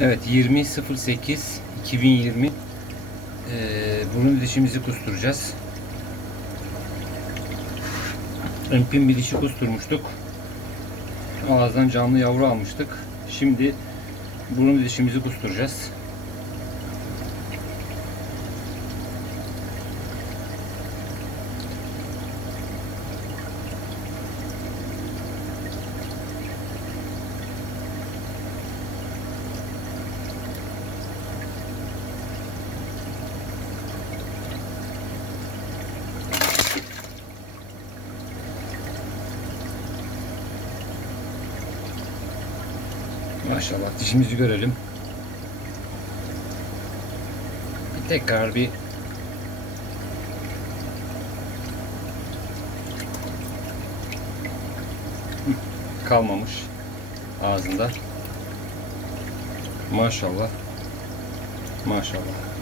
Evet 20.08 2020 ee, burun dişimizi kusturacağız. Ömpin bir dişi kusturmuştuk. Ağızdan canlı yavru almıştık. Şimdi burun dişimizi kusturacağız. Maşallah dişimizi görelim. Tekrar bir kalmamış ağzında. Maşallah. Maşallah.